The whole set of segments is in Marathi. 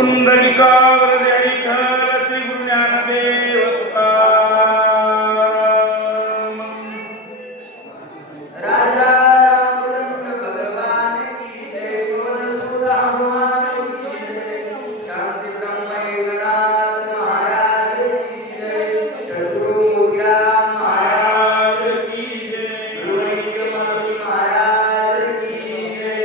पुंडलिकावर विठ्ठल श्री गुरु ज्ञानदेव तुकाराम राजा रामचंद्र भगवान की जय पवन सुत हनुमान की जय शांति ब्रह्म एकनाथ महाराज की जय शत्रु मोर्या महाराज की जय गुरुवर्य मारुति महाराज की जय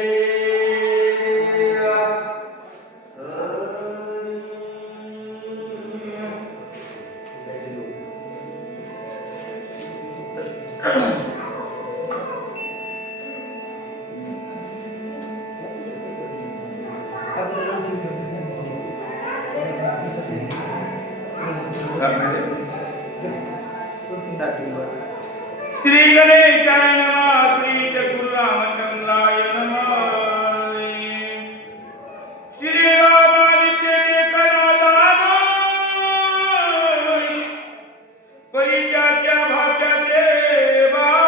श्री गणेशाय नमः श्री चतुर्रामचंद्राय नमः श्री रामादित्य देखनादान परित्याज्य भाग्याचे बाण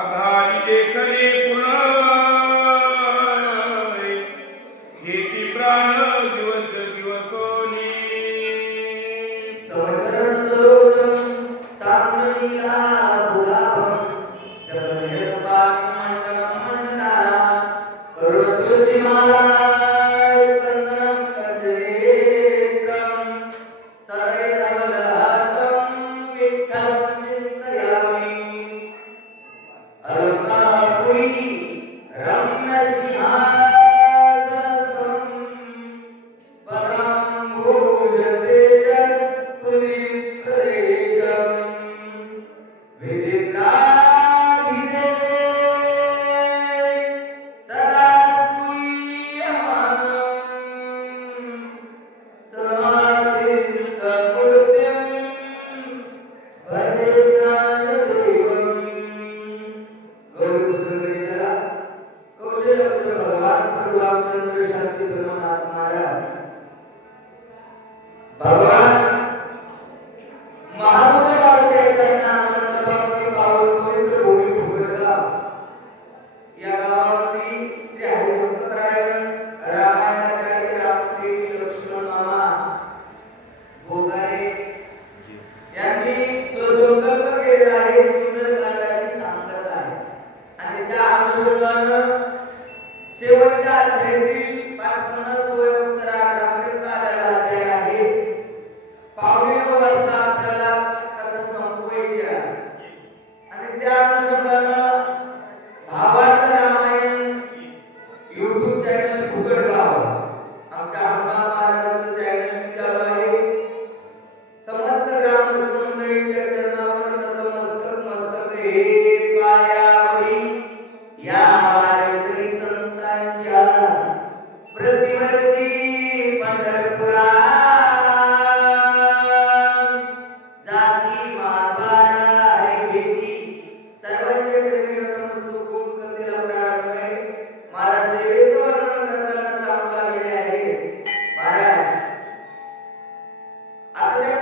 आघाडी देखले पुन्हा घेती प्राण दिवस दिवसोनी संवत्सर सरोजम साम्यलीला गुलाबम जगन्यपाकमंडलम मंडनारा करुणतुलसीमालाय कन्नम कंजरेकम सदैवलहासं विठ्ठलं चिन्तयामि अलंकापुरी रम्यसिंहासनस्थं परं भोजतेजस्फुलितप्रदेशं विदिताभिधे सदा स्तूयमानं समाधिस्थकृत्यं भजे ज्ञानदेवम् गौरवपुरेश्वरा कौशलपुत्र भगवान प्रभु रामचंद्र शांति ब्रह्मनाथ महाराज भगवान महामंडळाच्या नामांतराने पावन पवित्र भूमी भूगर्भगाव या गावावरती श्री हरिभक्तपरायण रामायणाचार्य रामप्रिय लक्ष्मण मामा भोगारे यांनी जो संकल्प केलेला आहे सुंदरकांडाची सांगता आहे आणि त्या अनुषंगाने शेवटच्या अध्यायातील 50 उत्तरार्धापर्यंत आलेला अध्याय आहे. पावणे 9 वाजता आपल्याला कथा संपवायची आहे आणि त्या अनुषंगाने भावार्थ रामायण YouTube चॅनल भूगडगाव आमच्या हनुमान महाराजांचं चॅनल चालू आहे. समस्त ग्रामस्थ मंडळीच्या चरणावर नतमस्तक हे पायावरी या वारकरी संतांच्या प्रतिवर्षी पंढरपुरात जाती मागाडा आहे भेटी सर्वांच्या चरणी नतमस्तक कथेला प्रारंभ आहे. महाराज सेवेचं वर्णन करताना सांगू लागलेले आहे. महाराज आता त्या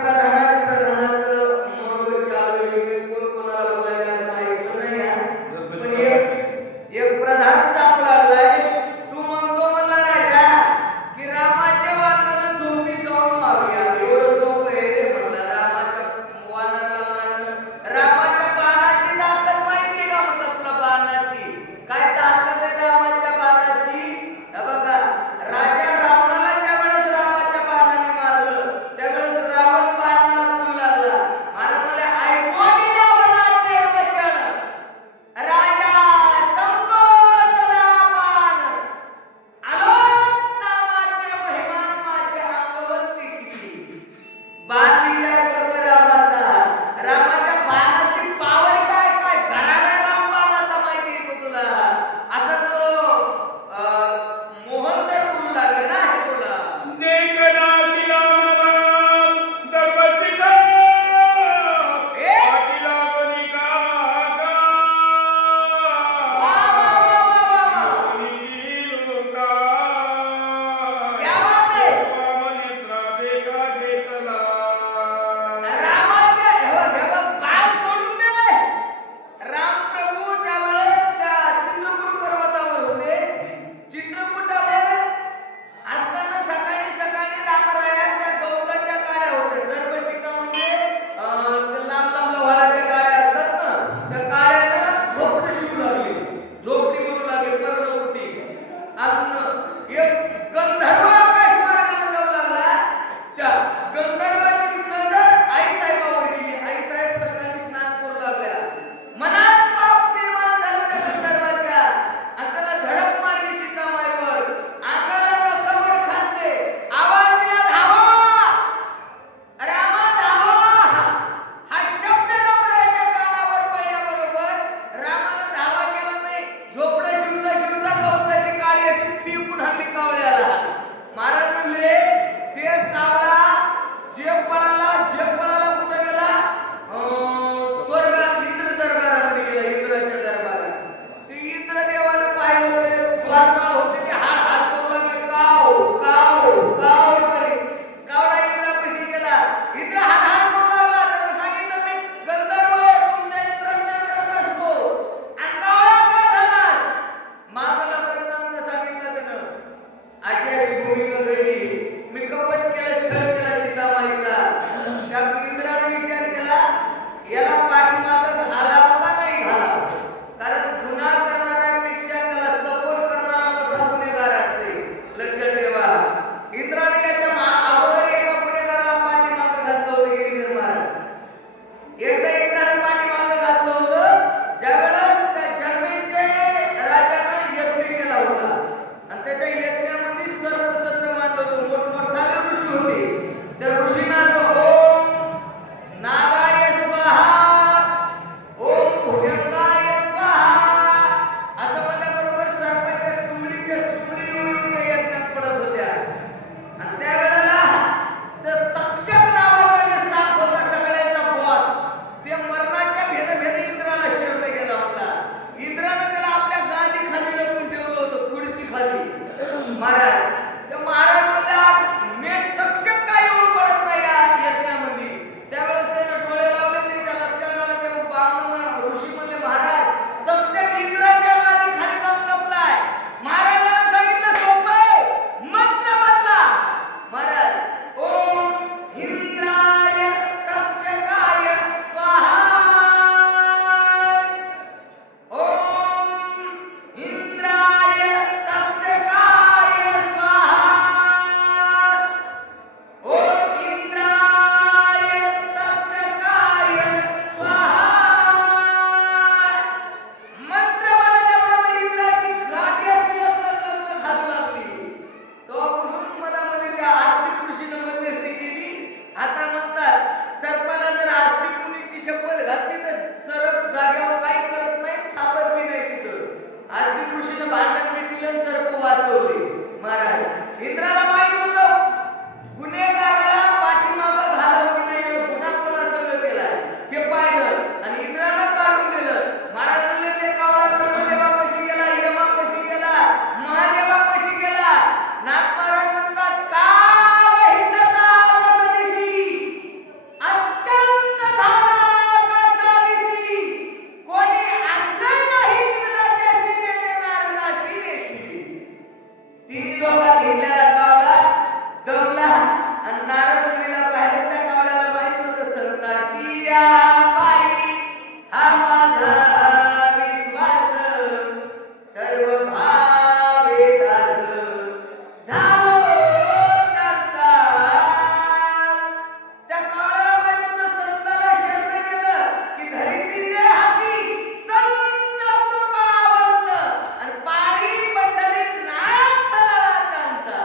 प्रधानाचं मनोगत चालू आहे. कोण कोणाला बोलायला माहित नाही. पण एक द्वारपाल होते की हाड हाड करू लागले, काव काव काव करी. कावळा इंद्रापाशी गेला. इंद्र हाड हाड करू लागला. त्यानं सांगितलं, मी गंधर्व आहे, तुमच्या इंद्राने करत असतो. आणि कावळा काय झालास? मागला प्रज्ञानं सांगितलं त्यानं, अशी अशी भूमिका घडली, मी कपट केलं, छळ केला सीतामाईचा. त्या इंद्राने विचार केला, याला पाठीमागं घालावं का नाही घालावं? कारण गुन्हा करणाऱ्यापेक्षा त्याला सपोर्ट करणारा मोठा गुन्हेगार असते, लक्षात ठेवा. इंद्राने याच्या अगोदर एका गुन्हेगाराला पाठीमागं घातलं होतं गिरिधर महाराज. एकदा इंद्राने पाठीमागं घातलं होतं ज्यावेळेस त्या जन्मेच्या राजाने यज्ञ केला होता आणि त्याच्या यज्ञामध्ये सर्व सत्र मांडलं होतं. मोठमोठाले ऋषी होते. त्या ऋषींना असं ओम नागाय स्वाहा, ओम भुजंगाय स्वाहा असं म्हणल्याबरोबर सर्पाच्या चुमडीच्या चुमडी उडून त्या यज्ञात पडत होत्या. आणि त्यावेळेला त्या तक्षक नावाचा जे साप होता, सगळ्याचा बॉस, ते मरणाच्या भेद इंद्राला शरण गेला होता. इंद्रानं त्याला आपल्या गादी खाली लपवून ठेवलं होतं, खुर्ची खाली. महाराज त्या महाराज म्हणले, मेन तक्षक काय येऊन पडत नाही या यज्ञामध्ये. त्यावेळेस त्यानं डोळे लावले, त्याच्या लक्षात आलं. ते ऋषी म्हणले, महाराज तक्षक इंद्राच्या गादी खाली जाऊन लपलाय. महाराजांना सांगितलं, सोपं मंत्र बदला. महाराज ओम इंद्राय तक्षकाय स्वाहा, ओम इंद्राय तक्षकाय स्वाहा, ओम इंद्राय तक्षकाय स्वाहा. मंत्र बोलल्याबरोबर इंद्राची गाठी अशी लपलप खाजू लागली. तेव्हापासून मनामध्ये त्या आस्तिक ऋषीनं मध्यस्थी केली. आता म्हणतात, सर्पाला जर आस्तिक मुनीची शपथ घातली तर सर्प जाग्यावर काही करत नाही, थांबत बी नाही तिथं. आस्तिक ऋषीनं भांडण मिटवलं, सर्प वाचवले. महाराज इंद्राला माहित होतं गुन्हेगाराला पाठीमागं घालावं की नाही, गुन्हा कोणासंग केलाय हे पाहिलं आणि इंद्रानं काढून दिलं. महाराज म्हणले, ते कावळा ब्रह्मदेवापाशी गेला, यमापाशी गेला, महादेवापाशी गेला. नाथ महाराज म्हणतात, काव हिंडता रसदिशी, अत्यंत झाला कासाविशी, कोणी आश्रय नाही दिला त्याशी त्याने नारदाशी देखी. तिन्ही लोकात हिंडलेला कावळा दमला आणि नारद मुनीला पाहिलं. त्या कावळ्याला माहित होतं, संतांची या पायी हा माझा विश्वास, सर्व भावे दास झालो त्यांचा. त्या कावळ्याला माहित होतं, संताला शरण गेलं की धरित्रीचे हाती संत कृपावंत आणि पायी पंढरीनाथ त्यांचा.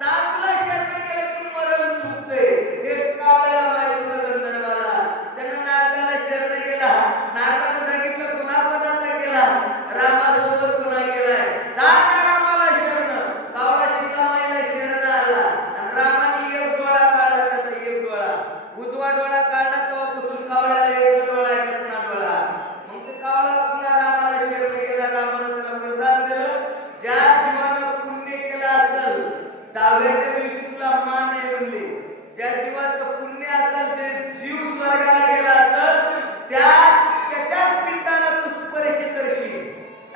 साधूला शरण गेलं की मरण चुकते, हे कावळ्याला माहित होतं गंधर्वाला. त्यानं नारदाला शरण गेला. नारदानं सांगितलं, गुन्हा कोणाचा केला? रामासोबत गुन्हा केलाय, जा त्या रामाला शरण. कावळा सीतामाईला शरण आला आणि रामाने एक डोळा काढला, त्याचा एक डोळा उजवा डोळा काढला. तेव्हापासून कावळ्याला एक डोळा आहे, पुन्हा डोळा. मग ते कावळा पुन्हा रामाला शरण गेला. रामानं त्याला वरदान दिलं, ज्या जीवानं पुण्य केलं असेल, दहाव्याच्या दिवशी तुला मान आहे म्हणले. ज्या जीवाचं पुण्य असेल, जे जीव स्वर्गाला गेला असेल, त्याच्याच पिंडाला तू स्पर्श करशील,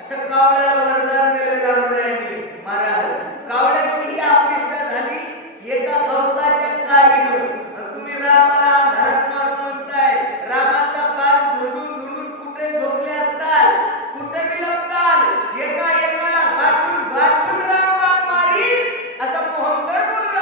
असं कावळ्याला वरदान दिलं रामरायांनी. महाराज कावळ्याची ही अपेक्षा झाली एका गवताच्या काळीनं. तुम्ही रामाला अंधारात मारून म्हणताय, रामाचा बाण धुंडून धुंडून कुठे झोपले असताल, कुठे विलपताल, एका एकाला गाठून गाठून राम बाण मारी असं मोहनकर बोलू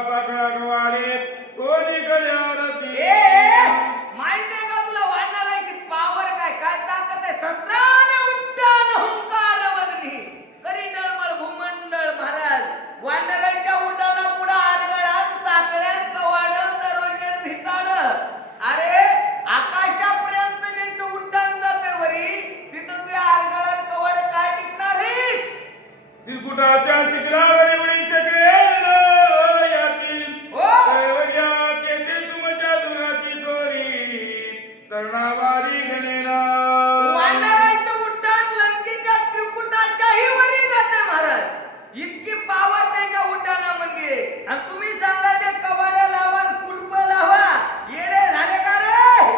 साकडा वाढे कोणी करे आरती माहितीये का तुला वाढणाराची पावर काय काय ताकद आहे? सत्राने उड्डाण हुंकार बघणी करी डळमळ भूमंडळ महाराज वाढणाऱ्यांच्या उड्डाणा पुढे आरगळान साकळ्यान कवाडन दरोजन भिताड अरे आकाशापर्यंत ज्यांचं उड्डाण जाते वरी तिथं तुझ्या आरगळान कवाड काय टिकणार रे? त्रिकुटाच्या शिखरावर उडी शकेल यातील कैवल्या तेथे तुमच्या दुर्गाची चोरी तरणावारी गणेना वानराचं उड्डाण लंकेच्या त्रिकुटाच्याही वरी जाते महाराज इतकी पावर त्याच्या उड्डाणामध्ये आणि तुम्ही सांगाले कवाड्या लावा कुलप लावा येडे झाले का रे?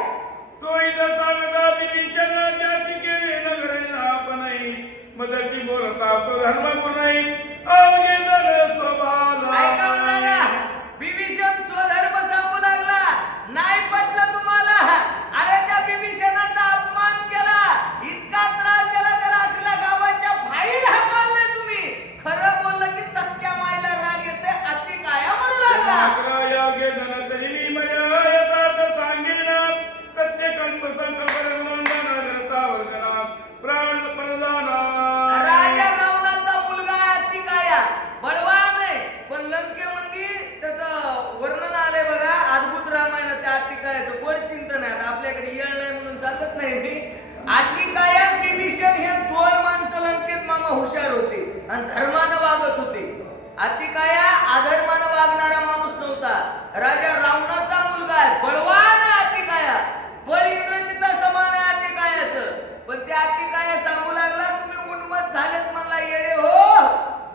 सोयीचा सांगता विभीषण ज्याची केले नगर आपण मदती बोलता स्वधर्म गुणाई अवघे झालं स्वभाला ऐका ना दादा, विभीषण स्वधर्म सांगू लागला नाही पटलं तुम्हाला अरे त्या विभीषणाचा अपमान केला इतका त्रास दिला त्याला अखिला गावाच्या बाहेर हाकलले तुम्ही खरं बोललं की सख्या मायला राग येते अति काया म्हणू लागला अकरा यागे धन तरी मजा यथार्थ सांगेन सत्य कल्प संकल्प रघुनंदन विरता वर्गना प्राण प्रदाना राजा रावणाचा मुलगा अति काया बळवान आहे पण लंकेमध्ये त्याचं वर्णन आले बघा अद्भुत रामायणात त्या अति कायाचं कोण चिंतन आहे आपल्याकडे येळ नाही म्हणून सांगत नाही मी अति काया विभीषण हे दोन माणसं लंकेत मामा हुशार होते आणि धर्मानं वागत होते अति काया अधर्मानं वागणारा माणूस नव्हता राजा रावणाचा मुलगा आहे बळवान आहे अति काया बळ इंद्रजिता समान आहे अति कायाचं पण त्या अति काया सांगू लागला तुम्ही उन्मत झालेत म्हणला येडे हो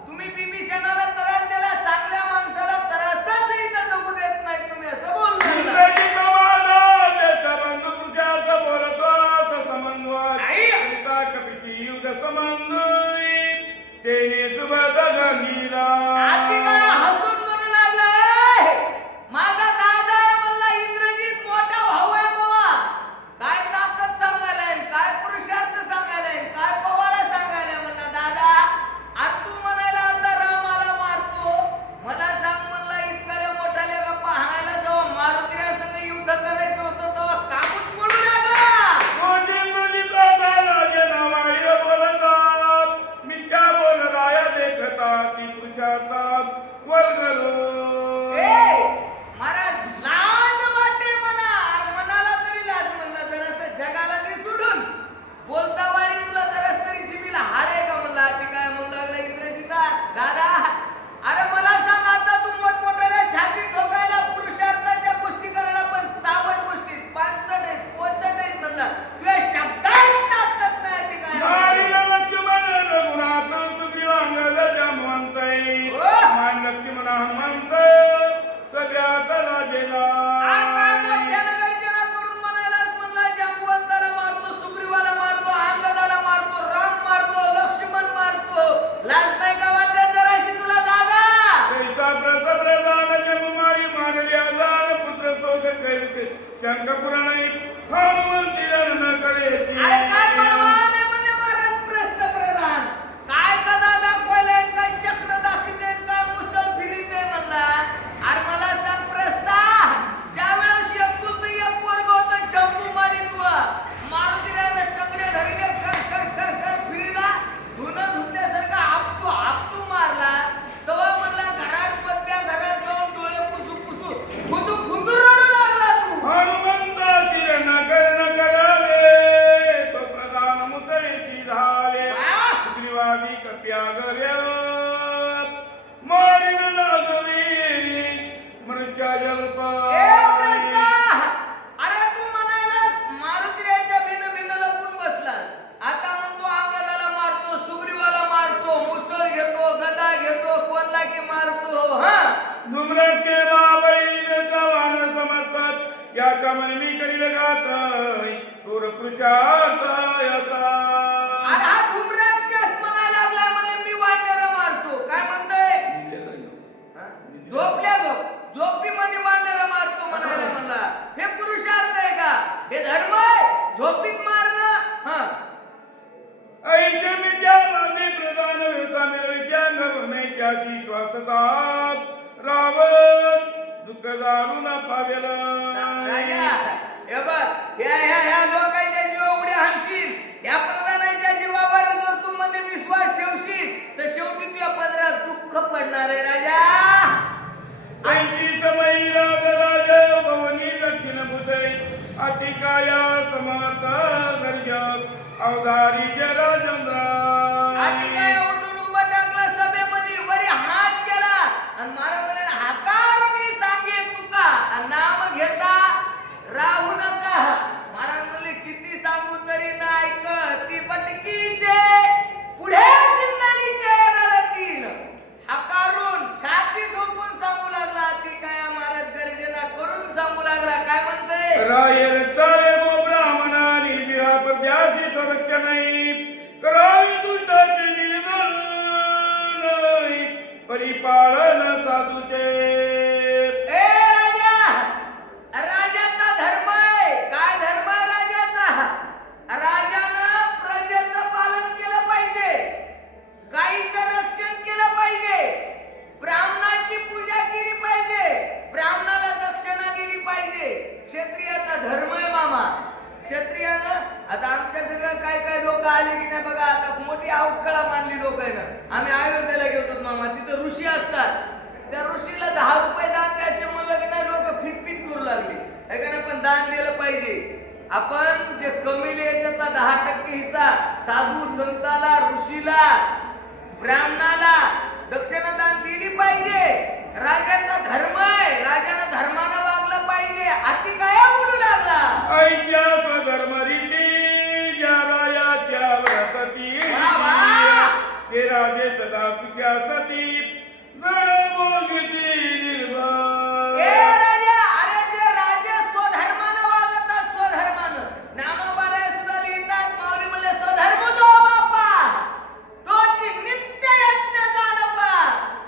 तुम्ही विभीषणाला त्रास दिला चांगल्या माणसाला त्रासच इथं जगू देत नाही तुम्ही असं बोलू लागला इंद्रजी कमाला बेटा बंधू तुझ्यात बोलतो असं समन्वय आई! कविता कपीची युद्ध समन्वय तेने सुबत गंगीला अति काया हसून म्हणू लागला "ए, माझा दादा आहे म्हणला इंद्रजित मोठा भाऊ आहे बाबा काय ताकद सांगायलाय काय पुरुषार्थ सांगायलाय काय पवाडा सांगायलाय म्हणला दादा आज तू म्हणायला आता रामाला मारतो मला सांग म्हणला इतक्या मोठाले बाप्पा हाणायला जेव्हा मारुतीला संग युद्ध करायचं होतं तेव्हा काबूत पडू लागला कोणी इंद्रजीचा झाला जे नावाडी बोलतात मिथ्या बोलराया देखता ती पुरुषार्थात वर्गलो ए महाराज लाज वाटे म्हणा मनाला तरी लाज म्हणला जरासं जगाला ते सोडून बोलता वाली तुला जरास तरी जिबीला हाड आहे का म्हणला ती काय म्हणू लागला इंद्रजिता दादा अरे मला सांग आता तू मोठमोठ्याला छाती ठोकायला पुरुषार्थाच्या गोष्टी करायला पण सावट गोष्टी पांचट आहेत पोचट आहेत म्हणला तुझ्या शब्दात ताकद नाही ती काय नारीला लक्ष्मण रघुनाथ सुग्रीवांगद जामवंतय मान लक्ष्मण हनुमंत सगळ्यात राजेला काय मोठ्यानं गर्जना करून म्हणायलाच म्हणला जांबुवंताला मारतो सुग्रीवाला मारतो अंगदाला मारतो राम मारतो लक्ष्मण मारतो लाज नाही का वाटत जराशी तुला दादा कैसा व्रत प्रधान जमुमारी मानली आदान पुत्र सोग कैरित शंख पुराण हनुमंतीला न करे अरे काय परवान आहे म्हणजे महाराज प्रश्न प्रधान काय कदा दाखवलंय काय चक्र दाखवते काय मुसल फिरीते म्हणला अरे मला सांग प्रस्ता ज्यावेळेस एकूण एक वर्ग होता जम्मू मालिकवा मारुतीला टकरे धरले कर फिरला धुणं धुतल्यासारखा आपटू मारला तेव्हा म्हणला घरात पत्त्या घरात जाऊन डोळे पुसू फुंदू रडू लागला तू हनुमंताची न करावे तो प्रधान मुसळीची धावे सुग्रीवादी कप्यागव्य मारिन लागवी मनुष्या जल्प ए प्रस्ता अरे तू म्हणायलास मारुतीच्या भिन्न भिन्न लपून बसलास आता म्हणतो अंगदाला मारतो सुग्रीवाला मारतो मुसळ घेतो गदा घेतो कोणला की मारतो हा धुम्रके महाबळी वानर समजतात या कमलमी करील गात थोर पुरुषार्थ यथा अरे हा धूम्राक्षस म्हणायला लागला म्हणे मी वानर मारतो काय म्हणतोय झोपी मध्ये वानर मारतो म्हणायला म्हणला हे पुरुषार्थ आहे का हे धर्म आहे झोपीत मारणं हा ऐसे विद्यावादी प्रधान विरता मेरे विद्यांग नाही त्याची श्वासता राव दारुण पावेल. राजा हे बघ या लोकांच्या जीवा उड्या हाणशील, या प्रधानाच्या जीवावर जर तू मध्ये विश्वास ठेवशील तर शेवटी तुझ्या पदरात दुःख पडणार आहे राजा. ऐशी समय राज भवनी दक्षिण बुधे अतिकाया समर्थ गर्ज अवधारी जय राजेंद्र. आधी काय उठून उभं टाकलं सभेमध्ये, वरी हात केला आणि मला म्हणाले हाकार मी सांगे तुका आणि नाम घेता राहू नका. मला म्हणले किती सांगू तरी नाही ऐकत, ती पटकीचे पुढे सिंदालीचे रडतील. हाकारून छाती ठोकून सांगू लागला, ती काय महाराज गर्जना करून सांगू लागला. काय म्हणतंय? राय रक्षावे गो ब्राह्मणा निर्भया प्रजासी संरक्षणै करावी दुष्टाचे निधन परिपालन साधूचे. ए राजा, राजाचा धर्म आहे. काय धर्म आहे राजाचा? राजानं प्रजेचं पालन केलं पाहिजे, गायीचं रक्षण केलं पाहिजे, ब्राह्मणाची पूजा केली पाहिजे, ब्राह्मणाला दक्षिणा दिली पाहिजे. क्षत्रियाचा धर्म आहे मामा. क्षत्रियानं आता आमच्या सगळं काय लोक आले की नाही बघा, आता मोठी अवखळा मांडली लोक आहे ना. आम्ही अयोध्येला गेलो मामा, तिथं ऋषी असतात. त्या ऋषीला 10 रुपये दान द्यायचे म्हणलं की नाही लोक फिटफिट करू लागली. एकाने पण दान दिलं पाहिजे. आपण जे कमी याच्यातला 10% हिस्सा साधू संताला, ऋषीला, ब्राह्मणाला दक्षिणा दान दिली पाहिजे. राजाचा धर्म आहे, राजानं धर्मानं वागलं पाहिजे. अति काय बोलू लागला? ऐच्या स्वधर्म रीती ज्या रायाच्या व्रतती ते राजे सदा सुख्या सती जर मोगिती निर्भय. ए राजा, अरे जे राजे स्वधर्मानं वागतात, स्वधर्मानं. ज्ञानोबाराय सुद्धा लिहितात, माऊली म्हणले स्वधर्म जो बापा तोची नित्य यज्ञ जाणपा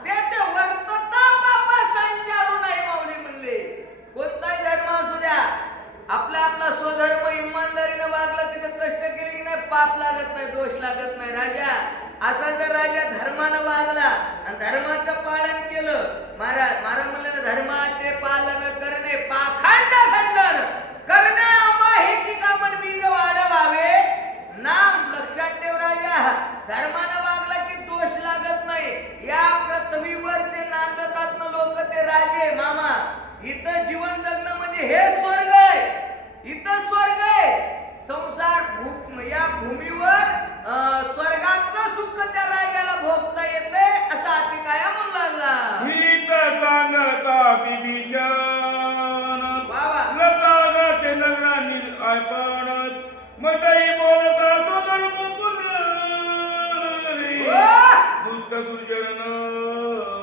तेथे वर्तता बापा संचारू नाही. माऊली म्हणले कोणताही धर्म असू द्या, आपला आपला स्वधर्म इमानदारीनं वागला, तिथे कष्ट केले की नाही पाप लागत नाही, दोष लागत नाही. राजा असा जर राजा धर्मानं वागला आणि धर्माचं पालन केलं, महाराज म्हणले ना धर्माचे पालन करणे पाखंड खंडन करणे आंबा हेची कामन बीज वाढवावे. नाम लक्षात ठेव राजा, धर्मानं वागला की दोष लागत नाही. या पृथ्वीवरचे नांदतात लोक ते राजे मामा. इथं जीवन जगणं म्हणजे हे स्वर्ग आहे, इथं स्वर्ग आहे. संसार या भूमीवर स्वर्गातलं सुख त्या राजाला भोगता येते असा अति काय म्हणू लागला. हित सांगता बिभीषण बाबा लतागाचे नगरांनी अर्पण मदई बोलता सोदर मुकुंद दुष्ट दुर्जन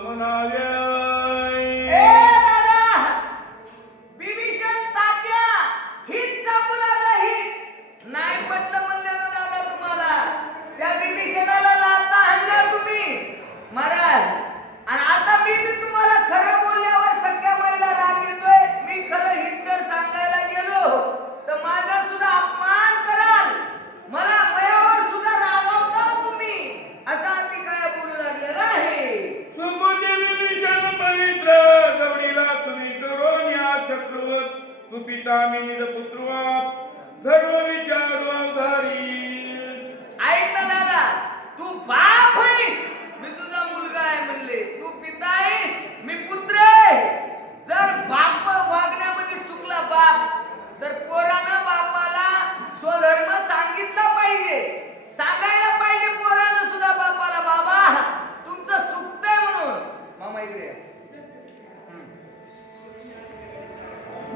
म्हणाले. विभीषण तात्या हित सांगू लागला. हित नाही पटलं म्हणलं ना दादा तुम्हाला, त्या विभीषणाला लाथा आणला तुम्ही महाराज. आणि आता मी तुम्हाला खरं बोलल्यावर सगळ्या महिला राग येतोय. मी खरं हित जर सांगायला गेलो तर माझा सुद्धा अपमान कराल, मला मयावर सुद्धा रागावता तुम्ही, असा अति काय बोलू लागलेला आहे. सुबुद्धी विभीषण पवित्र दौडीला तुम्ही करून या शत्रू तू पिता मी निज पुत्र धर्म विचारू अवधारी. ऐक ना दादा, तू बाप आहेस, मी तुझा मुलगा आहे म्हणले. तू पिता आहेस, मी पुत्र आहे. जर बाप वागण्यामध्ये चुकला बाप, तर पोरानं बापाला स्वधर्म सांगितला पाहिजे, सांगायला पाहिजे पोरानं सुद्धा बापाला, बाबा तुमचं चुकतंय म्हणून. मामा इकडे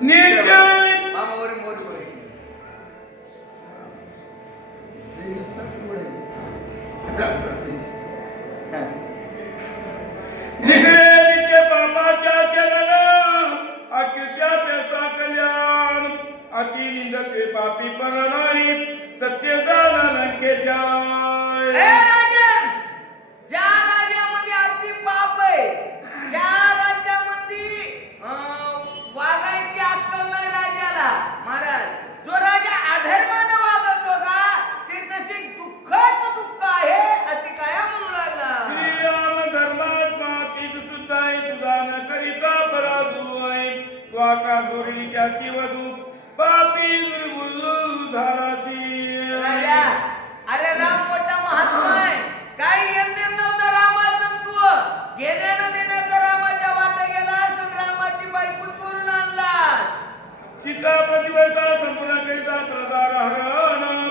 नित्य मामा वर मोर नित्य पापाच्या चरण अकृत्या पेचा कल्याण अति निंदते पापी पर नाही सत्य दान लंकेच्या. ए राजन, ज्या राज्यामध्ये अति पाप आहे, ज्या राज्यामध्ये वागायची अक्कल नाही राजाला महाराज, जो राजा अधर्मानं वागतो का ते तसे दुःखच दुःख आहे. अति काय म्हणू लागला. श्रीराम धर्मात्मा तीच सुद्धा तुझा न करिता पराजू आहे स्वाका दोरलीच्याची वधू पापी दुर्बुल धारासी राजा, अरे राम मोठा महात्मा आहे. काही घेणं नव्हतं रामाचं तू घेण्यानं देण्याचा रामाच्या वाटा गेलास आणि रामाची बायको चोरून आणलास. सीता पतिव्रता संपूर्ण करिता प्रदार हरण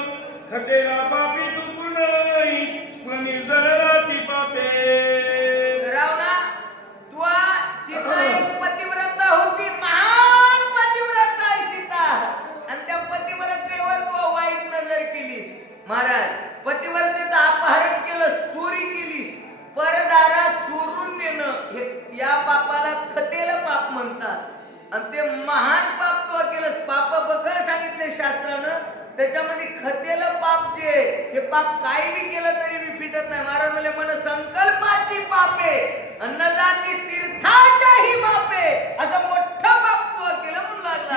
खतेला पापी तू पूर्ण निर्जला ती पापे. रावणा, तू सीता एक पतिव्रता होती, महान पतिव्रता आहे सीता, आणि त्या पतिव्रतेवर तू वाईट नजर केलीस. महाराज, पतिव्रतेचं अपहरण केलं, चोरी केलीस. परदारात चोरून नेणं हे या पापाला खतेलं पाप म्हणतात, आणि ते महान पाप तू केलंस. पाप बखळ सांगितले शास्त्रानं, त्याच्यामध्ये खतेलं पाप जे हे पाप काही बी केलं तरी बी फिटत नाही. महाराज म्हणले मन संकल्पाची पापे अन्न जाती तीर्थाच्याही बापे, असं मोठं पाप तू केलं म्हणून लागला.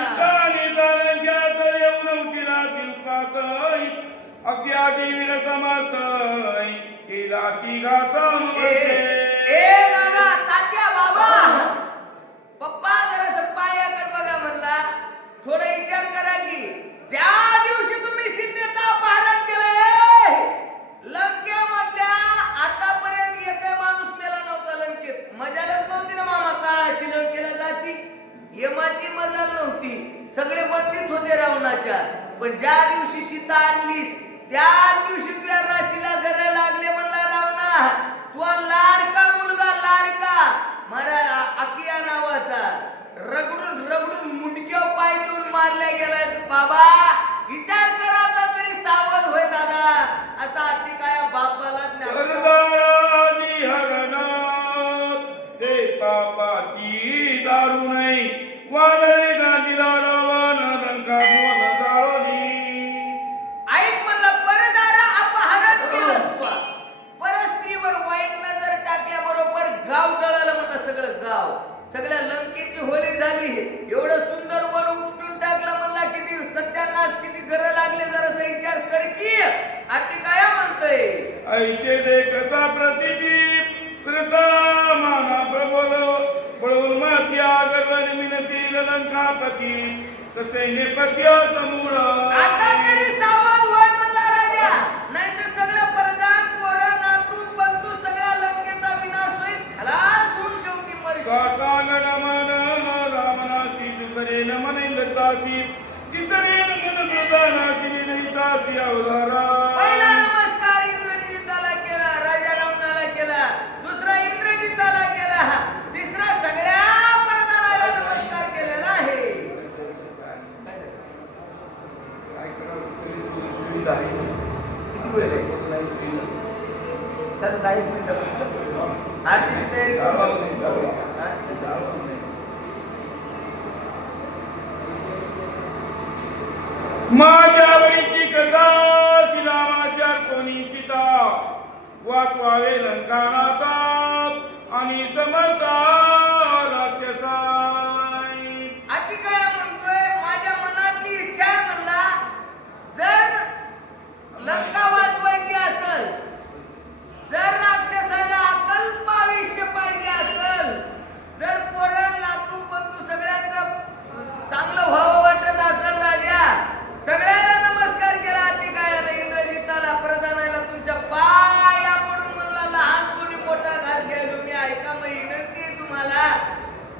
अख्या देवीला समर्थ केला ती गाता दादा, तात्या, बाबा, पप्पा जरासं पायाकडे बघा म्हणला. थोडा विचार करा की ज्या दिवशी तुम्ही सीतेचं अपहरण केलंय लंकेमधल्या, आतापर्यंत एकही माणूस मेला नव्हता लंकेत. मजालच नव्हती ना मामा काळाची लंकेला जायची, यमाची मजाल नव्हती, सगळे बंदित होते रावणाच्या. पण ज्या दिवशी सीता आणलीस त्या दिवशी तुझ्या राशीला घर लागले म्हणला रावणा. तुझा लाडका मुलगा, लाडका महाराज अकिया नावाचा, रगडून रगडून मुंडक्यावर पाय देऊन मारल्या गेलाय. बाबा विचार करा आता तरी सावध होय दादा, असा अति काय बापाला ते पापाची दारू नाही वानरे गांधीला रावण लंका ऐक म्हणलं, परदारा अपहरण केलंस तू, परस्त्रीवर वाईट नजर टाकल्याबरोबर गाव जळालं म्हणलं. सगळं गाव, सगळ्या लंकेची होळी झाली. एवढं सुंदर वन उपटून टाकलं म्हणला. किती सत्यानाश, किती घर लागले, जरासा विचार कर की अति काय म्हणतंय. ऐचे देखता प्रतिदीप कृता माना प्रबोल पळवून मात्या गर्वन मिनशील लंकापती ससैन्य पत्या समूळ. आता तरी सावध होय म्हणला राजा, नाहीतर सगळं प्रधान पोरं नातू बंधू सगळ्या लंकेचा विनाश होईल. खलास होऊन शेवटी मरशील. साकान रमन रामनाची दुसरे नमन इंद्रताची तिसरे नमन प्रधानाची निनयताची अवधारा. पहिला नमस्कार इंद्रजिताला केला, राजा रावणाला केला. दुसरा इंद्रजिताला केला. तिसरा सगळ्या प्रधानाला नमस्कार केलेला आहे. किती वेळ आहे? सर 10 मिनिटं आरतीची तयारी करू. माझ्या वळीची कथा श्रीरामाच्या कोणी सीता वाचवावे लंकानाथा आणि समता राक्षसाई. अति काय म्हणतोय, माझ्या मनातली इच्छा आहे म्हणला. जर लंका वाचवायची असेल, जर राक्षसाला अकल्प आयुष्य पाहिजे असेल, जर पोरं नातू बंधू सगळ्यांचं चांगलं व्हावं वाटत असेल राजा, सगळ्यांना नमस्कार केला. अति काय इंद्रजिताला प्रधानाला तुमच्या पाया पडून म्हणला, लहान कोणी मोठा घास घ्यायला मी ऐका, मग विनंती आहे तुम्हाला,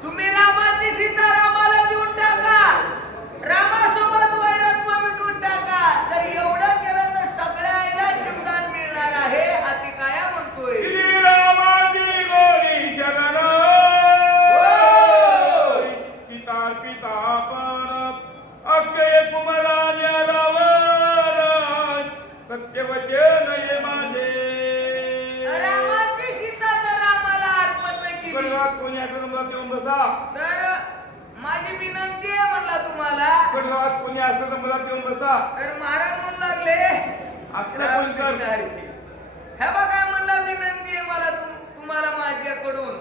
तुम्ही रामाची सीता रामाला देऊन टाका, रामासोबत वैरत्व मिटवून टाका. जर एवढं केलं तर सगळ्याला जीवदान मिळणार आहे. अति काय म्हणतोय, श्रीरामाची गोरी शरण सीता पिता पण अक्षय कुमारान्या रावण सत्यवचन ये माझे. रामाची सीता जर रामाला अर्पण नाही केली कोणी आठवण देऊन बसा. तर माझी विनंती आहे म्हणला तुम्हाला. गावात कोणी असलं तर मला देऊन बसा. तर महाराज म्हणू लागले, असलं कोण कर. हे बघा म्हणला, विनंती आहे मला तुम्हाला माझ्याकडून,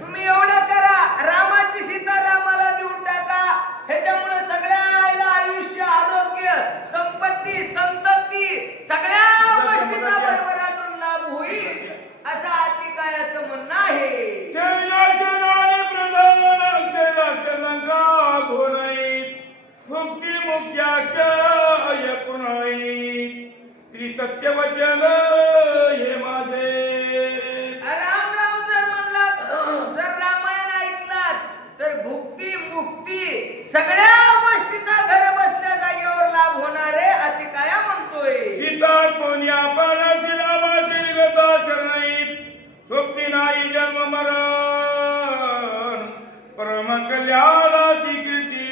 तुम्ही एवढं करा, रामाची सीता रामाला देऊन टाका. ह्याच्यामुळे सगळ्या आयुष्य, आरोग्य, संपत्ती, संतती सगळ्या गोष्टीचा भरभराटून लाभ होईल, असं अतिकायाचं म्हणणं आहे. शैलाचे राणी प्रधान अक्षय लंका सगळ्या गोष्टीचा घर बसल्या जागेवर लाभ होणार आहे अति काया म्हणतोय. सीता कोण्या पानाशी रामाची निगता शरणईत स्वप्नी नाही जन्म मरण परम कल्याणाची कीर्ती.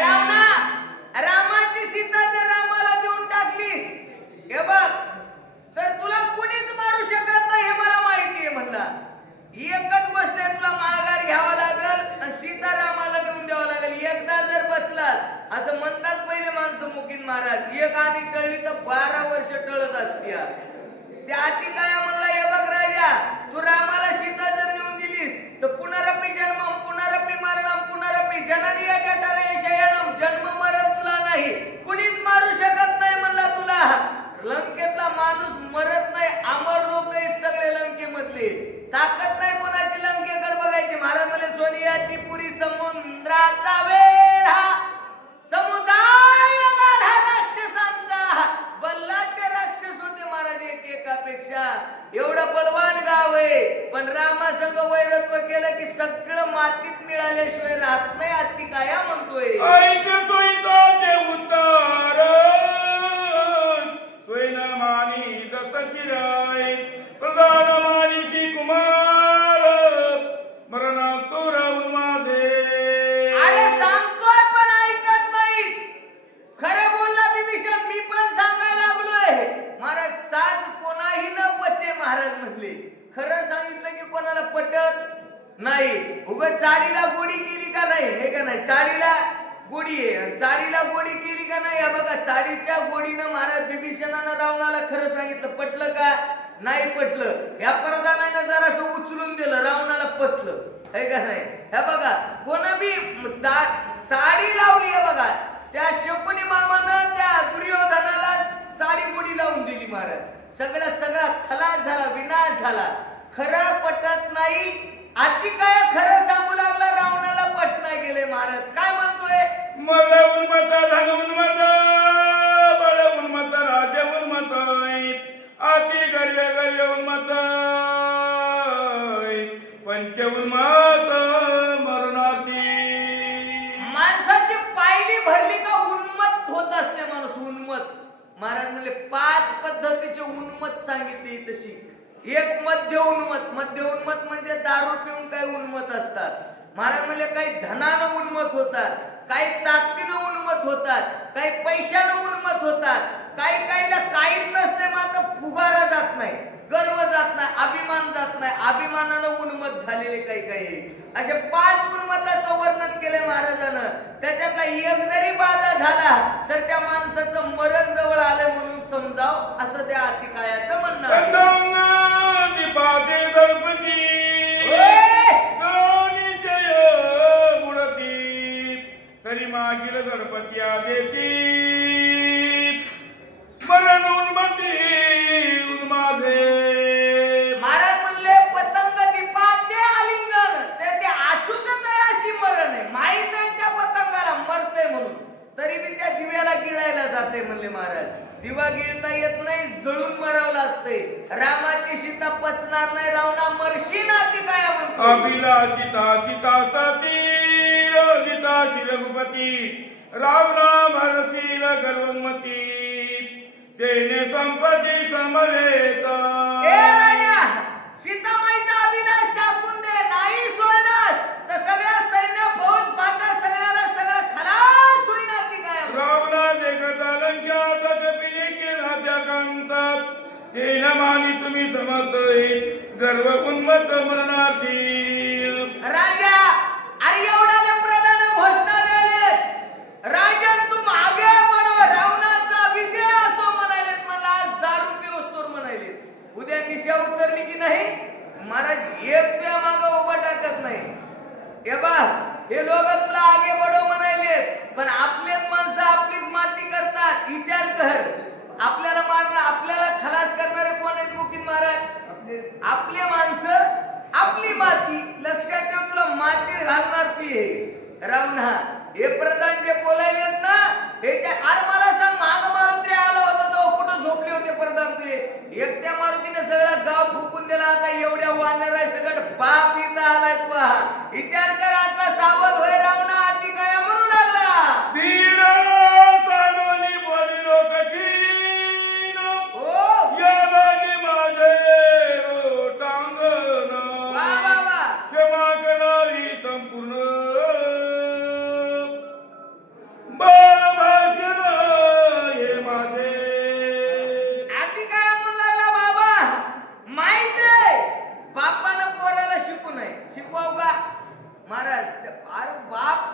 रावणा, रामाची सीता जर रामाला देऊन टाकलीस हे बघ तर तुला कुणीच मारू शकत नाही हे मला माहिती आहे म्हणला. एकच गोष्ट आहे तुला माघार घ्यावा लागल आणि सीता रामाला देऊन द्यावा लागेल. एकदा जर बचलास असं म्हणतात पहिले माणसं मुकीन महाराज, एक आणि टळली तर 12 वर्ष टळत असत्या. त्या अति काय म्हणला हे बघ राजा, तू रामाला सीता जर नेऊन दिलीस तर पुनरपि जन्मम पुनरपि मरणम पुनरपि जननी जठरे शयनम, जन्म मरण तुला नाही कुणीच मारू शकत नाही म्हणला तुला. लंकेतला माणूस मरत नाही, अमर लोक आहेत सगळे लंकेमधले. ताकद नाही कोणाची लंकेकडे बघायची. महाराज म्हणले सोनियाची पुरी समुद्राचा वेढा समुदाय गाढा राक्षसांचा, बल्लाढ्य राक्षस होते महाराज एकापेक्षा. एवढं बलवान गाव आहे पण रामासंग वैरत्व केलं की सगळं मातीत मिळाल्याशिवाय राहत नाही अति काया म्हणतोय. ऐसे सोयीताचे उतार सोयना मानी दस शिराय प्रधान मानिसी कुमार मरणा तुर उन्मादे. अरे सांगतोय पण ऐकत नाही. खरं बोलला विभीषण, मी पण सांगायला लागलोय. महाराज साज कोणाही न पचे महाराज म्हणले. खरं सांगितलं की कोणाला पटत नाही. उगाच चाडीला गोडी केली का नाही हे का नाही, चाडीला गोडी आहे, चाडीला गोडी केली का नाही. बघा चाडीच्या गोडीनं महाराज विभीषणानं रावणाला खरं सांगितलं, पटलं का नाही पटलं. ह्या प्रधानानं जरासं उचलून दिलं, रावणाला पटलं हे का नाही. हे बघा कोण बी चाडी लावली आहे बघा. त्या शकुनी मामानं त्या दुर्योधनाला चाडी गोडी लावून दिली महाराज. सगळा खलास झाला, विनाश झाला. खरं पटत नाही अति काय खरं सांगू लागला, रावणाला पट नाही गेले महाराज. काय म्हणतोय, मद उन्मत धन उन्मत बळ उन्मत राज्य उन्मत अति गर्य गर्य उन्मत पंच उन्मत मरणार्थी. माणसाची पायली भरली का उन्मत्त होत असते माणूस. उन्मत्त महाराज म्हणले 5 पद्धतीचे उन्मत्त सांगितले तशी. एक मध्य उन्मत्त. मध्य उन्मत्त म्हणजे दारू पिऊन काही उन्मत्त असतात. महाराज म्हणले काही धनानं उन्मत्त होतात, काही ताकदीनं उन्मत्त होतात, काही पैशानं उन्मत्त होतात, काहीला काहीच नसते मात्र फुगारा जात नाही, गर्व जात नाही, अभिमान जात नाही, अभिमानानं उन्मत्त झालेले काही. असे 5 उन्मत्ताचं वर्णन केले महाराजानं. त्याच्यातला एक जरी बाधा झाला तर त्या माणसाचं मरण जवळ आलं म्हणून समजाव असं त्या अतिकायाचं म्हणणं आहे. दीपाते दर्पती तरी मागील गणपती आदेती मरण उन्मती उन्मादे. महाराज म्हणले पतंग दीपाते आलिंगन ते अचूकच आहे अशी मरण आहे. माहित आहे त्या पतंगाला मरते म्हणून तरी मी त्या दिव्याला गिळायला जाते म्हणले महाराज. दिवा गिळता येत नाही, जळून मरावं लागतंय. रामाची सीता पचणार नाही, रावणा मरशी ना ती काय म्हणतो. अभिलाषिता सीता सती रोदिता रघुपती रावणा भरशील गर्वन्मती सेने संपत्ती समवेत. ए राजा, सीतामाईचा अभिलाष टाकून दे. नाही सोडलास तर सगळ्या सैन्य फौज पाटा सगळ्याला सगळं खलास होईन ती काय. रावणा देखता लंक्यात कपिले केला त्या कांत तेन मानी तुम्ही समर्थ गर्व उन्मत्त मरणार्थी. राजा अरे एवढ्याला प्रधान घोषणा द्याले, राजन तुम आगे बढ़ो, रावणाचा विजय असो म्हणालेत. मला आज दारू पिओस्तोर म्हणाले. उद्या निशा उतरली की नाही महाराज एक त्या मागं उभा टाकत नाही. हे बा हे लोक तुला आगे बढ़ो म्हणाले पण आपलेच माणसं आपलीच माती करतात. विचार कर, आपल्याला मारणं आपल्याला खलास करणारे कोण आहेत मुकीन महाराज? आपले माणसं आपली माती. लक्षात ठेव, तुला माती घालणार पी रावणा. हे प्रधान जे बोलायलेत ना ह्याच्या अरे मला सांग, माग मारुती आला होता तो कुठं झोपले होते प्रधान? ते एकट्या मारुतीने सगळा गाव फुकून दिला. आता एवढ्या वानर आहे सगळं बाप इथं आलाय. तू विचार कर, आता सावध होय रावणा. अति काय म्हणू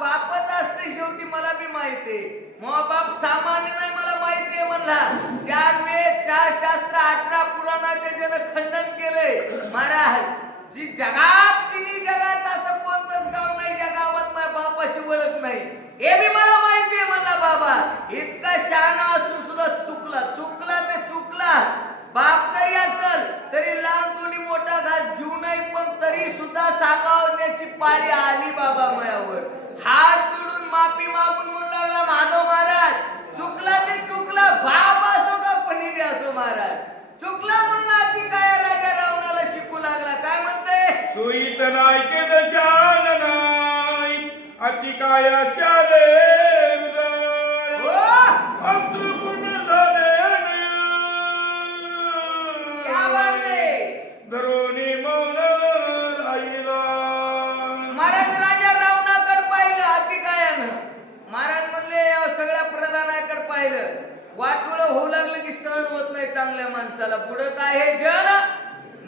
बापच असते शेवटी, मला बी माहितीये. मग बाप सामान्य नाही, मला माहितीये म्हणला. 4 वेद 4 शास्त्र 18 पुराणाचे ज्यानं खंडन केलंय महाराज, जी जगात तिन्ही जगात असं कोणतंच गाव नाही ज्या गावात माझ्या बापाची ओळख नाही, हे बी मला माहितीये म्हणला. बाबा इतका शहाणा असून सुद्धा चुकला ते चुकला. बाप जरी असल तरी लहान थोडी मोठा घास घेऊ नये, पण तरी सुद्धा सांगावण्याची पाळी आली बाबा मायावर. हात जोडून माफी मागून म्हणू लागला, माधव महाराज चुकला ते चुकला, बाप असो का कोणी बी असो महाराज, चुकला म्हणून अति काय राजा रावणाला शिकू लागला. काय म्हणते? सुईत नाही के दशान नाही अति काया शाले उदर अश्रु गुण झाले क्या बात आहे. धरोनी मौन राहिला. महाराज राजा रावणाकडे पाहिलं अति कायानं. महाराज म्हणले सगळ्या प्रधानाकडे पाहिलं. वाटोळं होऊ लागलं की सहन होत नाही चांगल्या माणसाला. बुडत आहे जन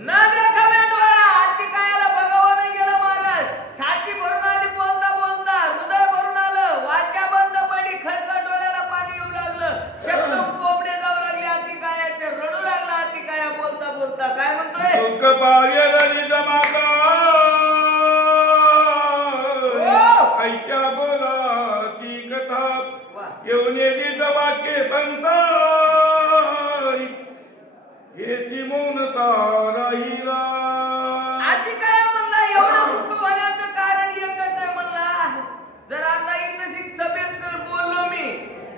न देखावे डोळा. अति कायाला बघावं नाही गेलं महाराज. छाती भरून आली बोलता बोलता, हृदय भरून आलं, वाचा बंद पडली, खळखळ डोळ्याला पाणी येऊ लागलं, शब्द पोबडे जाऊ लागले अति कायाचे. रडू लागला अति काया बोलता बोलता. काय म्हणतोय? दुःख पावेल जमाका ऐक्या बोलाची कथा येऊन येली वाक्य बनता हेची मौनता राहिला. आधी काय म्हणला, एवढं दुःख होण्याचं कारण एकच आहे म्हणला. जर आता इंग्रजी सभेत जर बोललो मी,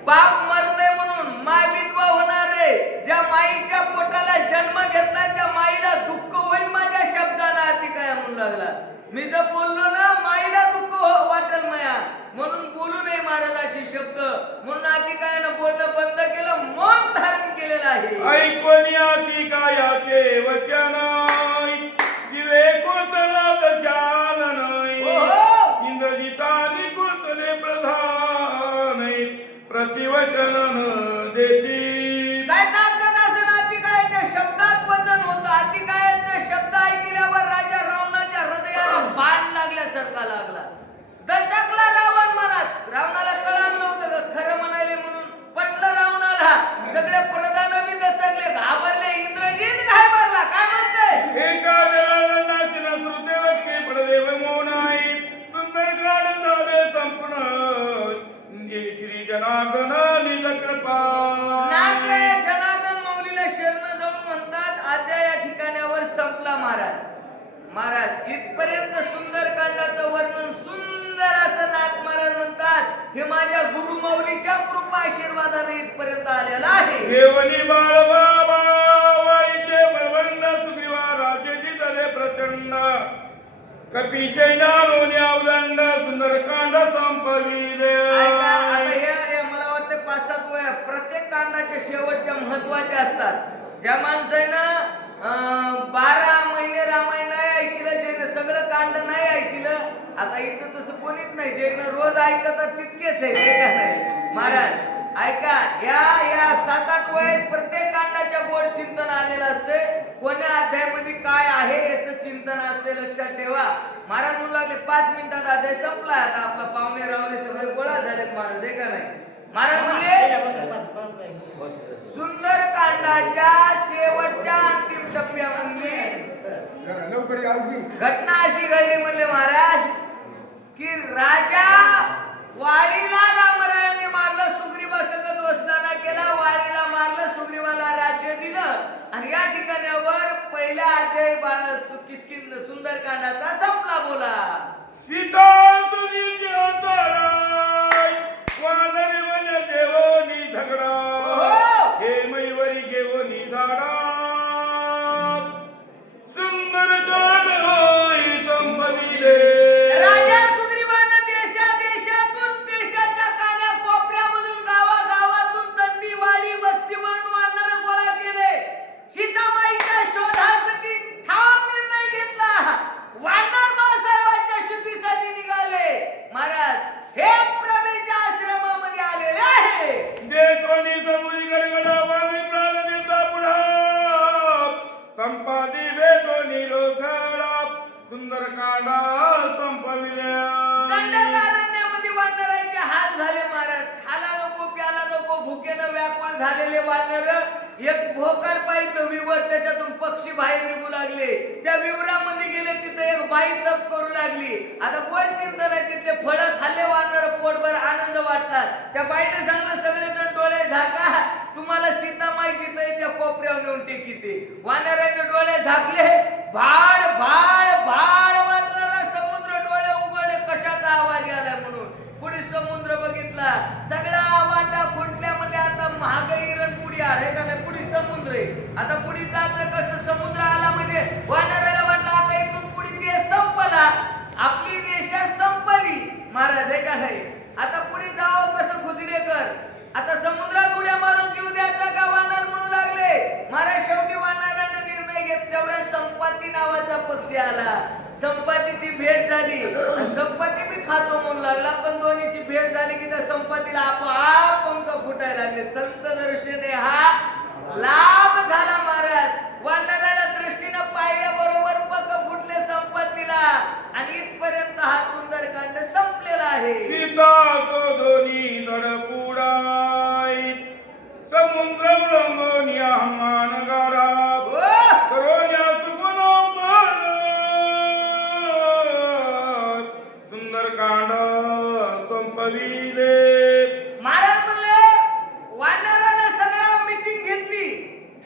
बाप मरतय म्हणून, माय विधवा होणार आहे, ज्या माईच्या पोटाला जन्म घेतला त्या माईला दुःख होईल माझ्या शब्दाला. आधी काय म्हणू लागला, मी जर बोललो ना माईला दुःख वाटेल माया, म्हणून बोलू नये महाराज असे शब्द. म्हणून आधी काय ना बोलणं बंद केलं, मौन धारण केलेलं आहे. ऐकून अति कायाचे वचन दिवे कोतला दशान नाही इंद्रजितानी कोतले प्रधान प्रतिवचन न देती. काय ताकद असं अति कायाच्या शब्दात वजन होतं. अति कायाचे शब्द ऐकल्यावर राजा रावणाच्या हृदयाला बाण लागल्यासारखा लागला. दचकला रावण मनात. रावणाला कळालं नव्हतं का खरं म्हणाले म्हणून. पटलं रावणाला. सगळे प्रधान बी दचकले, घाबरले. इंद्रजित घाबरला. काय म्हणते? एका नाचन श्रुते व्यक्ती पडदेव मौन आहे सुंदर गाड झाले संपूर्ण श्री जनार्दन निज कृपा. नाचले जनार्दन माऊलीला शरण जाऊन म्हणतात. आद्या या ठिकाणावर संपला महाराज. महाराज इथपर्यंत सुंदर कांडाचं वर्णन सुंदर असं नाथ महाराज म्हणतात हे माझ्या गुरु माऊलीच्या कृपा आशीर्वादाने इथपर्यंत आलेला आहे. देवनी बाळ बाबा वाईचे बळवंत सुग्रीवा राजे दिसले प्रचंड कपीचे ज्ञानोनी अवदंड सुंदर कांड संपविले. आता हे मला वाटतं 5-7 वया प्रत्येक कांडाच्या शेवटच्या महत्वाच्या असतात. ज्या माणसानं 12 महिने रामायण नाही ऐकलं, ज्यानं सगळं कांड नाही ऐकलं, आता इथं तसं कोणीच नाही, ज्यानं रोज ऐकतात तितकेच आहे का नाही महाराज. ऐका, या 7-8 वयात प्रत्येक कांडाच्या गोड चिंतन आलेलं असते. कोण्या अध्यायामध्ये काय आहे याचं चिंतन असते, लक्षात ठेवा. महाराज म्हणू लागले 5 मिनिटात अध्याय संपला. आता आपला पाहुणे रावले सगळे गोळा झालेत महाराज, आहे का नाही. महाराज म्हणले सुंदर कांडाच्या शेवटच्या अंतिम टप्प्यामध्ये घटना अशी घडली म्हणले महाराज की राजा वाडीला रामरायाने मारलं, सुग्रीवा सगळं दोस्ताना केला, वाडीला मारलं, सुग्रीवाला राज्य दिलं. आणि या ठिकाणावर पहिला अध्याय किष्किंध सुंदर कांडाचा संपला. बोला. सीता सुनीची चढाई वानर वन देवोनी झगडा हे मैवरी घेवोनी झाडा सुंदर कांड होय संपविले. राजा सुग्रीवानं देशातून देशाच्या कान्या कोपऱ्यामधून गावागावातून तंडी वाडी वस्तीवरून वानर गोळा केले. सीतामाईच्या शोधासाठी ठाम निर्णय घेतला. वानर मासाहेबांच्या शुद्धीसाठी निघाले. झालेले वानर एक भोकार पाहिजे विवर, त्याच्यातून पक्षी बाहेर निघू लागले. त्या विवरामध्ये गेले, तिथे एक बाई तप करू लागली. आता कोण चिंता नाही, तिथले फळं खाल्ले वानर, पोटभर आनंद वाटला. त्या बाईने सांगलं सगळेजण डोळे झाका, तुम्हाला सीतामाई जिथे त्या कोपऱ्यावर नेऊन टेकीते. वानराने डोळे झाकले, भाड भाड भाड वाजणारा समुद्र, डोळे उघडले, कशाचा आवाज आलाय म्हणून. पुढे समुद्र बघितला, सगळा वाटा फुटल्या, म्हणजे आता महागाई पुढे आहे का नाही, पुढे समुद्र आहे. आता पुढे जायचं कसं, समुद्र आला म्हणजे वानराला वाटलं आता इथून पुढे देश संपला, आपली देशा संपली महाराज आहे का नाही. आता पुढे जावं कसं गुजडेकर. आता समुद्रात उड्या मारून जीव द्यायचा का वानर म्हणू लागले. महाराज शेवटी वानराने निर्णय घेतला. तेवढ्या संपत्ती नावाचा पक्षी आला, संपत्तीची भेट झाली. संपत्ती मी खातो म्हणू लागला, पण दोन्हीची भेट झाली की त्या संपत्तीला आपोआप पंख फुटायला लागले. संत दर्शने हा लाभ झाला महाराज. वानराला दृष्टीनं पाहिल्या बरोबर पंख फुटले संपत्तीला, आणि इथपर्यंत हा सुंदरकांड संपलेला आहे. सीता दोन्ही धडपुडाई समुद्र उल्लंघनिया हनुमान गाडा करोन्या सुगुणोत्तर सुंदरकांड संपविले. महाराज म्हणले वानरानं सगळ्या मीटिंग घेतली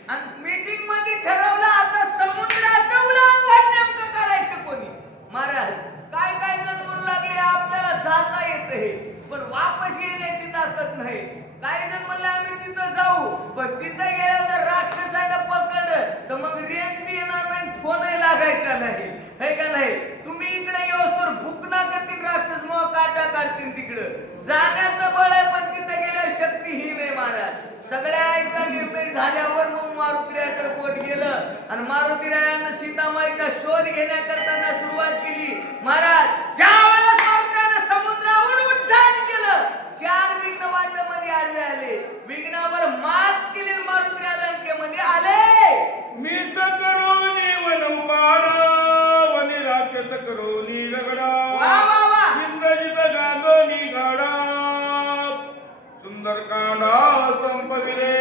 आणि मीटिंग मध्ये ठरवलं आता समुद्राचं उल्लंघन नेमकं करायचं कोणी. महाराज काय काय जण म्हणू लागले आपल्याला जाता येते पण वापस येण्याची ताकद नाही. काही जण म्हणले आम्ही तिथं जाऊ, पण तिथं गेल्यावर जर राक्षसानं पकडलं तर मग रेंज बी येणार नाही, फोनही लागायचा नाही, है का नाही. तुम्ही इकडे येऊस भुकना करतील राक्षस, मग काटा काढतील तिकडं. जाण्याचं बळ आहे पण तिथं गेल्यावर शक्तीहीन आहे महाराज. सगळ्या आईचा निर्णय झाल्यावर मग मारुतीरायाकडे बोट गेलं आणि मारुतीरायानं सीतामाईचा शोध घेण्याकरता सुरुवात केली. महाराज ज्या वेळेस मारुतीरायानं समुद्रावर उड्डाण केलं, 4 विघ्न वाटेमध्ये आडवे आले. विघ्नावर मात केली, मारुतीराया लंकेमध्ये आले. मीच करोनी वनपाडा वनी राक्षस करोनी रगडा वा वा वा. जिंदगीत गांधोनी गाडा सुंदरकांडा संपविले.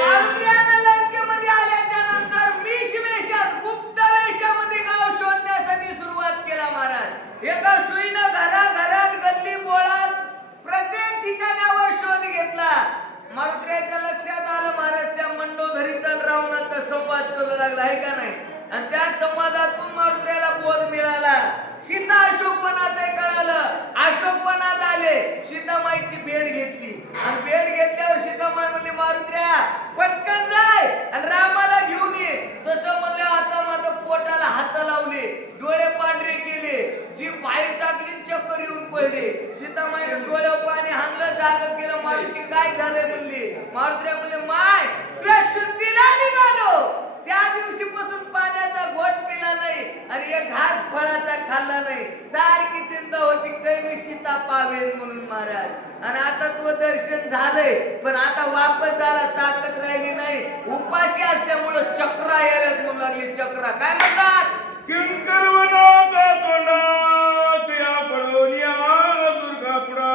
मारुतीरायानं लंकेमध्ये आल्याच्या नंतर मिश वेशात गुप्त वेशामध्ये गाव शोधण्यासाठी सुरुवात केला महाराज. एका सुईनं घराघरात गल्ली बोळात प्रत्येक ठिकाणावर शोध घेतला. मारुतीरायाच्या लक्षात आलं महाराज त्या मंडोदरीचा रावणाचा संवाद चालू लागला आहे का नाही. आणि त्या संवादातून मारुतीरायाला बोध मिळाला. सीता अशोकवनात कळालं, अशोकवनात आले, सीतामाईची भेट घेतली आणि भेट घेतल्यावर सीतामाई म्हणली मारुतीराया पटकन जाय आणि रामाला घेऊन ये. तसं म्हणलं आता माझं पोटाला हात लावले, डोळे पांढरे केले, जी बाहेर टाकली चक्कर येऊन पडले. सीतामाईने डोळ्यावर पाणी हाणलं, जाग केलं. मारुती काय झालंय म्हणली. मारुतीराया म्हणले माय तुझ्या शुद्धीला निघालो. त्या दिवशीपासून पाण्याचा घोट पिला नाही आणि एक घास फळाचा खाल्ला नाही. सारखी चिंता होती काही मी सीता पावेन म्हणून महाराज. आणि आता तो दर्शन झालंय पण आता वापस झाला, ताकद राहिली नाही. उपाशी असल्यामुळं चक्रा यायला म्हणू लागली. चक्रा काय म्हणतात, किंकर वनाचा तोंडा तुया पडोनिया दुर्गा पुडा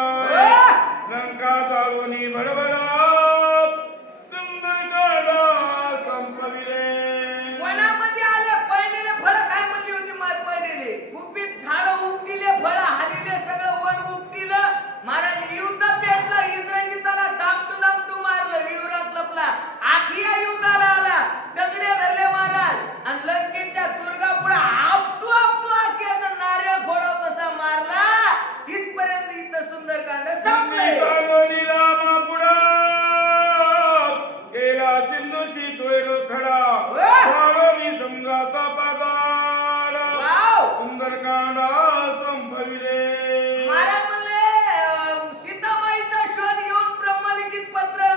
लंका जाळोनी भडभडा सुंदरकांडा संपविले. वनामध्ये आले, पडलेले फळ काय म्हणली होती माय, पडलेले गुपित झाडं उपटिले, फळ हालिले, सगळं वन उपटिलं. महाराज युद्ध पेटलं, इंद्रजिताला दामटू दामटू मारलं, विवरात लपला. आखी या युद्धाला आला, दगडे धरले महाराज आणि लंकेच्या दुर्गा पुढे आपटू आपटू आख्याचा नारळ फोडव तसा मारला. इथपर्यंत इथं सुंदरकांड संपले. रामा पुढा केला सिंधूशी सोयर खडा वाळोनी समजाचा पादार सुंदरकांडा संपविले. महाराज म्हणले सीतामाईचा शोध घेऊन ब्रह्मलिखित पत्र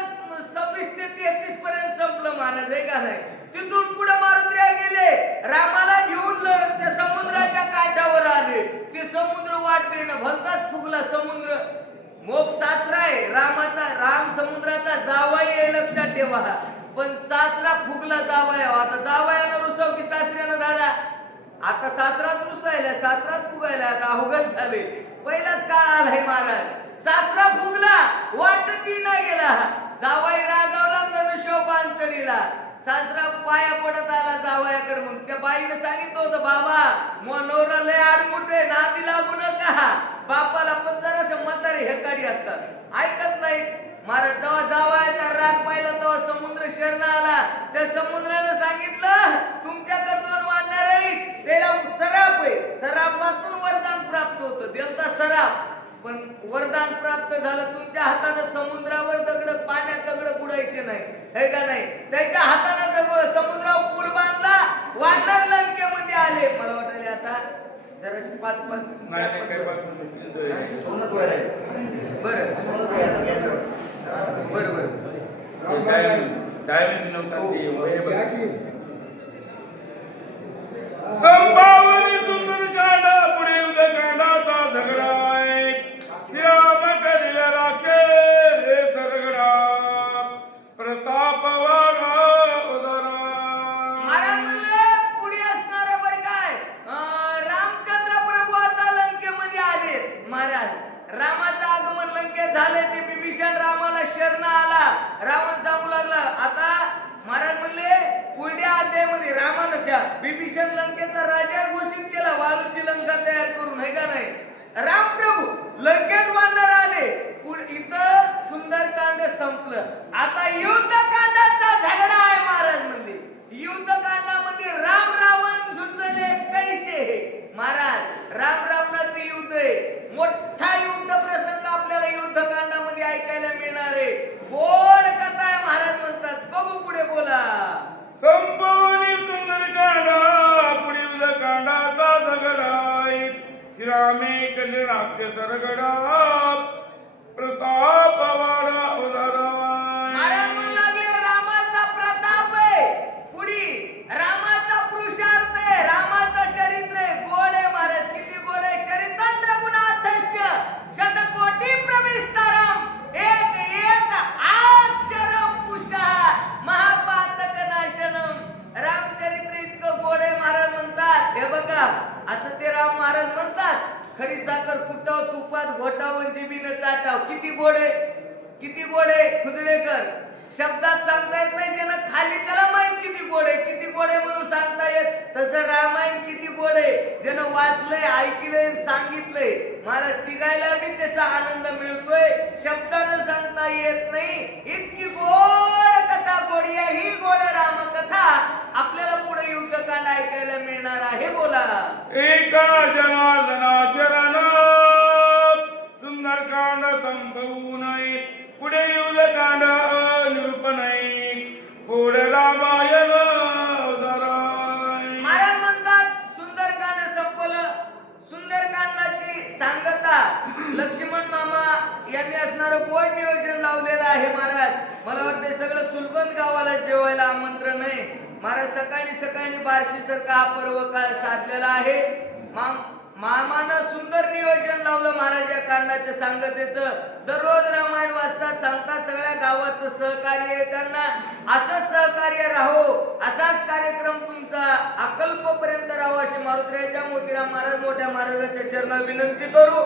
26 ते 33 पर्यंत संपलं महाराज आहे का नाही. तिथून पुढे मारुतीराया गेले, रामाला घेऊन त्या समुद्राच्या काठावर आले. ते समुद्र वाट देणं भलताच फुगला समुद्र. मोप सासरा आहे रामाचा, राम समुद्राचा जावई आहे लक्षात ठेवा. पण सासरा फुगला जावया. आता जावयानं रुसव की सासऱ्यानं दादा. आता सासराच रुसायला, सासराच फुगायला, आता अवघड झाले. पहिलाच काळ आलाय महाराज. सासरा फुगला, वाटती नाही गेला. जावई रागावला सासरा पाया पडत आला जावयाकडे. मग त्या बाईने सांगितलं होतं, बाबा नवरा लय आडमुठे, नादी लागू नका. बापाला पण जरासं म्हातारे हेकाडी असतात, ऐकत नाही. महाराज जेव्हा जावयाचा राग पाहिला तेव्हा समुद्र शरण आला. त्या समुद्रानं सांगितलं, तुमच्याकडे 2 वाढणार आहेत, त्याला सराप आहे. सरापातून वरदान प्राप्त होतं, देवता सराप. पण वरदान प्राप्त झालं, तुमच्या हाताने समुद्रावर दगड, पाण्यात दगड बुडायचे नाही, हे का नाही. त्याच्या हाताने दगड समुद्रावर पूल बांधला, वानर लंकेमध्ये आले. मला वाटले आता जराशी 5-5 दोनच वय राहिले. बरं दोनच वय आता घ्यायचं. बरं बरं संभावनी सुंदर कांडा पुढे उदकांडाचा झगडा आहे. श्रीराम करिला राखे सरगडा प्रताप वाढा उदारा. महाराज म्हणले पुढे असणार बरं काय, रामचंद्र प्रभू आता लंकेमध्ये आले. महाराज रामाचं आगमन लंकेत झाले. ते बिभीषण रामाला शरण आला. रावण सांगू लागला. आता महाराज म्हणले पुढल्या अध्यायामध्ये रामानं त्या बिभीषण लंकेचा राजा घोषित केला, वाळूची लंका तयार करून, है का नाही. रामप्रभू लंकेत वानर आले. इथं सुंदरकांड संपलं. आता युद्धकांडाचा झगडा आहे. महाराज म्हणले युद्धकांडामध्ये राम रावण झुंजले कैसे. महाराज राम रावणाचं युद्ध आहे. मोठा युद्ध प्रसंग आपल्याला युद्धकांडामध्ये ऐकायला मिळणार आहे. गोड कथा आहे. महाराज म्हणतात, बघू पुढे बोला. संभावनी सुंदर कांडा पुढे उदकांडाचा झगडा आहे. श्रीरामे करिला राखे सरगडा प्रताप वाढा उदारा. महाराज म्हणू लागले रामाचा प्रताप आहे, पुढे रामाचा पुरुषार्थ आहे, रामाचं चरित्र आहे. गोड आहे महाराज, किती गोड आहे. चरितांत्र गुणाधस्य शतकोटी प्रविस्तारम एक एक अक्षरम पुषः महापातक नाशनम. रामचरित्र इतकं गोड आहे. महाराज म्हणतात, हे बघा असं ते राम महाराज म्हणतात, खडी साखर कुटाव, तुपात घोटाव, जिभीनं चाटाव. किती गोड आहे, किती गोड आहे. खुजडेकर शब्दात सांगता येत नाही, ज्यानं खाली त्याला माहित किती गोड आहे. किती गोड आहे म्हणून सांगता येत. तसं रामायण किती गोड आहे, ज्यानं वाचलंय, ऐकलंय, सांगितलंय. महाराज तिघायला बी त्याचा आनंद मिळतोय, शब्दानं सांगता येत नाही. इतकी गोड कथा, गोडी आहे ही गोड रामकथा आपल्याला पुढे युद्धकांड ऐकायला मिळणार आहे. बोला. एका जनार्दना शरण सुंदरकांड संपवू नये. पुढे युद्धकांड निरूपणय गोड रामायण उदाराय. महाराज म्हणतात सुंदरकांड संपलं. सुंदरकांडाची सांगता लक्ष्मण मामा यांनी असणारं गोड नियोजन लावलेलं आहे. महाराज मला वाटतं सगळं चुलबंद गावाला जेवायला आमंत्रण आहे. महाराज सकाळी सकाळी बार्शी सारखा हा पर्व काळ साधलेला आहे. मामानं सुंदर नियोजन लावलं महाराज या कांडाच्या सांगतेचं. दररोज रामायण वाचतात, सांगतात, सगळ्या गावाचं सहकार्य आहे त्यांना. असंच सहकार्य राहो, असाच कार्यक्रम तुमचा अकल्पपर्यंत राहो अशी मारुतीराजा मोतीराम महाराज मोठ्या महाराजाच्या चरणात विनंती करू.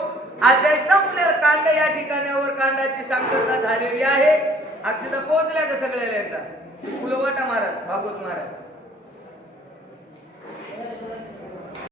अध्याय संपलेला कांड या ठिकाणावर कांडाची सांगता झालेली आहे. अक्षता पोहोचल्या का सगळ्याला एकदा. फुलवटा महाराज, भागवत महाराज.